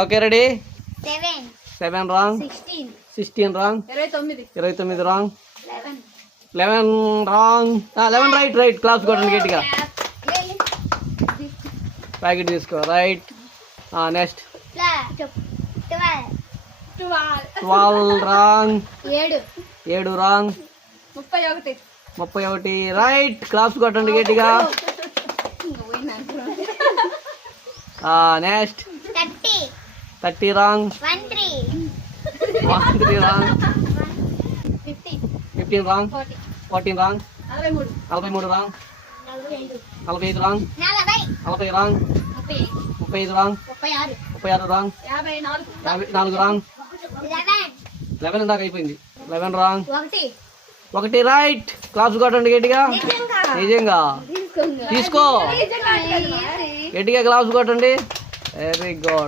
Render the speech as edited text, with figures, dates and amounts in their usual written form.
Okay ready. 7 7 wrong. 16 wrong. 29 wrong. 11 wrong. 11 right. Claps కొట్టండి గట్టిగా. Packet తీసుకో. Right. Next 12 wrong. 7 wrong. 31 right. Claps కొట్టండి గట్టిగా. Next 30 wrong. 13 wrong. 15 wrong. 14 wrong. 43 wrong. 45 wrong. 40 wrong. 35 wrong. 36 wrong. 54 wrong. 11 దాకా అయిపోయింది. 11 wrong. 1 right. Claps కొట్టండి గట్టిగా. నిజంగా తీసుకో. గట్టిగా క్లాప్స్ కొట్టండి. Very good.